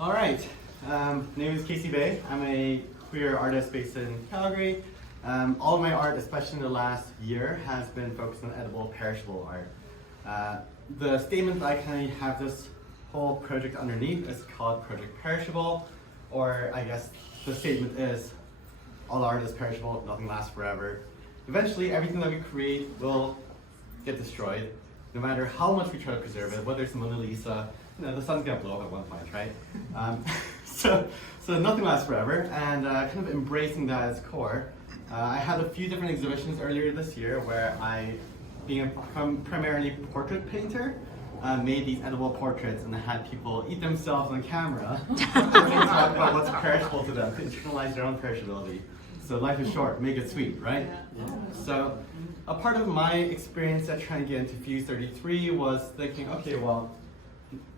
All right, my name is KC Bae. I'm a queer artist based in Calgary. All of my art, especially in the last year, has been focused on edible, perishable art. The statement that I kind of have this whole project underneath is called Project Perishable, or I guess the statement is, all art is perishable, nothing lasts forever. Eventually, everything that we create will get destroyed, no matter how much we try to preserve it, whether it's the Mona Lisa, the sun's gonna blow up at one point, right? So nothing lasts forever, and kind of embracing that at its core. I had a few different exhibitions earlier this year where I, being a primarily portrait painter, made these edible portraits, and I had people eat themselves on camera and talk about what's perishable to them, to internalize their own perishability. So life is short, make it sweet, right? Yeah. So a part of my experience at trying to get into Fuse 33 was thinking, okay, well,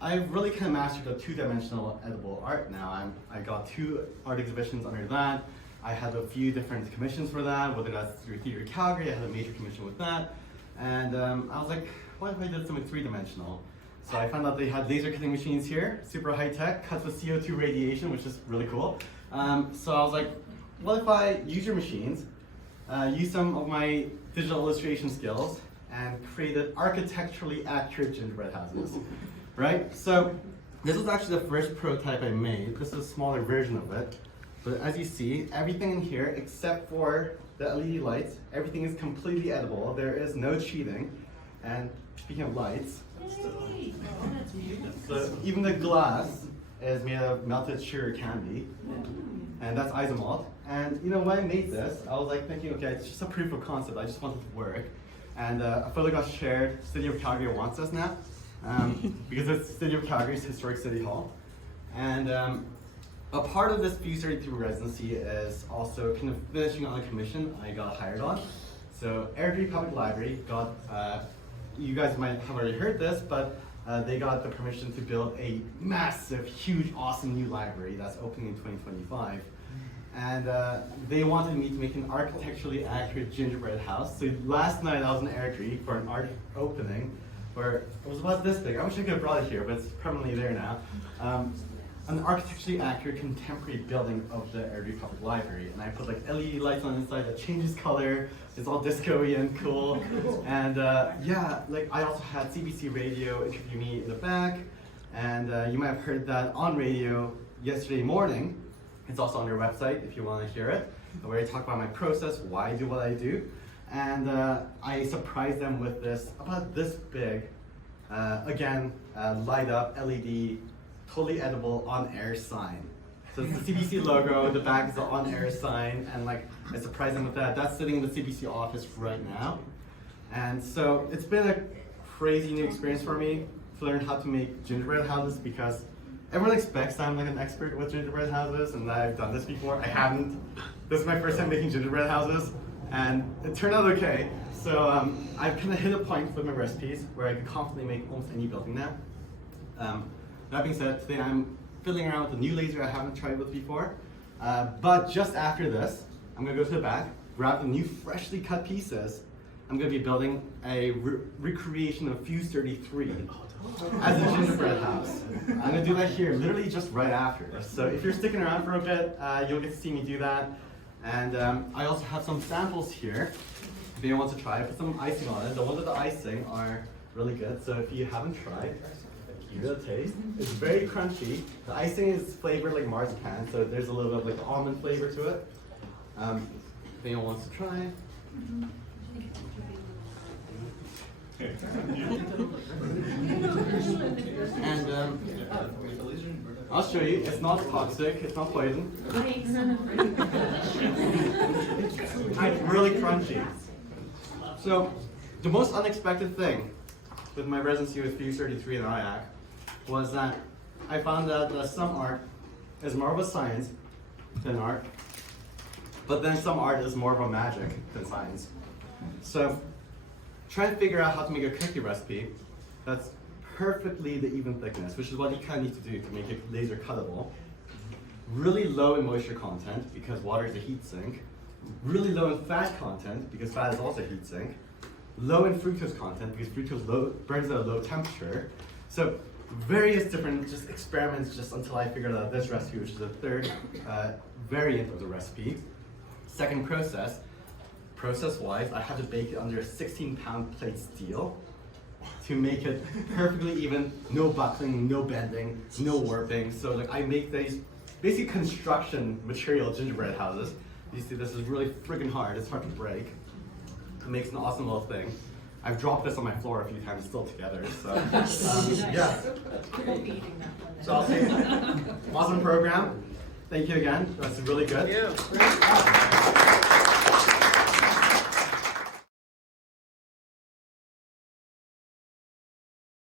I've really kind of mastered the two-dimensional edible art now. I got 2 art exhibitions under that. I had a few different commissions for that, whether that's through Theatre Calgary, I had a major commission with that. And I was like, what if I did something 3-dimensional? So I found out they had laser cutting machines here, super high tech, cuts with CO2 radiation, which is really cool. So I was like, what if I use your machines, use some of my digital illustration skills, and created architecturally accurate gingerbread houses, right? So this was actually the first prototype I made. This is a smaller version of it. But as you see, everything in here, except for the LED lights, everything is completely edible. There is no cheating. And speaking of lights, so even the glass is made of melted sugar candy, and that's isomalt. And you know, when I made this, I was like thinking, okay, it's just a proof of concept. I just want it to work. And a photo got shared. City of Calgary wants us now, because it's City of Calgary's historic city hall. And a part of this Fuse 33 residency is also kind of finishing on a commission I got hired on. So Airdrie Public Library got, you guys might have already heard this, but they got the permission to build a massive, huge, awesome new library that's opening in 2025. And they wanted me to make an architecturally accurate gingerbread house. So last night I was in Airdrie for an art opening where it was about this big. I wish I could have brought it here, but it's permanently there now. An architecturally accurate contemporary building of the Airdrie Public Library. And I put like LED lights on the inside that changes color. It's all disco-y and cool. And yeah, like I also had CBC Radio interview me in the back. And you might have heard that on radio yesterday morning. It's also on their website if you want to hear it, where I talk about my process, why I do what I do. And I surprised them with this, about this big, again, light up LED, totally edible on-air sign. So it's the CBC logo, the back is the on-air sign, and like I surprised them with that. That's sitting in the CBC office right now. And so it's been a crazy new experience for me to learn how to make gingerbread houses, because everyone expects I'm like an expert with gingerbread houses, and I've done this before. I haven't. This is my first time making gingerbread houses, and it turned out okay. So I've kind of hit a point with my recipes where I can confidently make almost any building now. That being said, today I'm fiddling around with a new laser I haven't tried with before. But just after this, I'm gonna go to the back, grab the new freshly cut pieces. I'm gonna be building a recreation of Fuse 33 as a gingerbread house. I'm gonna do that here, literally just right after. So if you're sticking around for a bit, you'll get to see me do that. And I also have some samples here. If anyone wants to try, I put some icing on it. The ones with the icing are really good. So if you haven't tried, give it a taste. It's very crunchy. The icing is flavored like marzipan, so there's a little bit of like almond flavor to it. If anyone wants to try. And I'll show you. It's not toxic. It's not poison. It's really crunchy. So the most unexpected thing with my residency with Fuse 33 in IAC was that I found that some art is more of a science than art, but then some art is more of a magic than science. So try to figure out how to make a cookie recipe that's perfectly the even thickness, which is what you kind of need to do to make it laser cuttable. Really low in moisture content because water is a heat sink. Really low in fat content because fat is also a heat sink. Low in fructose content because fructose burns at a low temperature. So various different just experiments just until I figured out this recipe, which is the third variant of the recipe. Second process-wise, I had to bake it under a 16-pound plate steel to make it perfectly even, no buckling, no bending, no warping. So like I make these basically construction material gingerbread houses. You see, this is really freaking hard. It's hard to break. It makes an awesome little thing. I've dropped this on my floor a few times, it's still together. So yeah. So I'll say, awesome program. Thank you again. That's really good. Thank you.